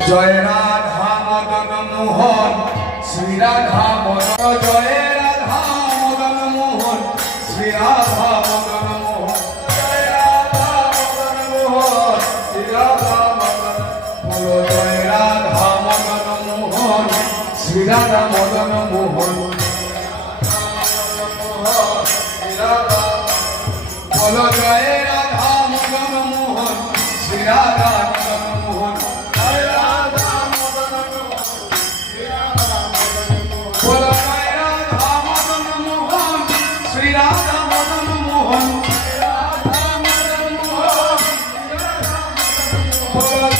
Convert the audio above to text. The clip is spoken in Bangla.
জয় রাধা মদন মোহন শ্রী রাধা মদন জয় রাধা মদন মোহন শ্রী রাধা মদন মোহন জয় রাধা মদন মোহন শ্রী রাধা মদন বলো জয় রাধা মদন মোহন শ্রী রাধা মদন মোহন বলো জয় রাধা মদন মোহন শ্রী রাধা মদন মোহন জয় রাধা মদন মোহন শ্রী রাধা মদন মোহন বলো জয় রাধা মদন মোহন শ্রী রাধা মদন মোহন শ্রী রাধা মদন মোহন শ্রী রাধা মদন মোহন বলো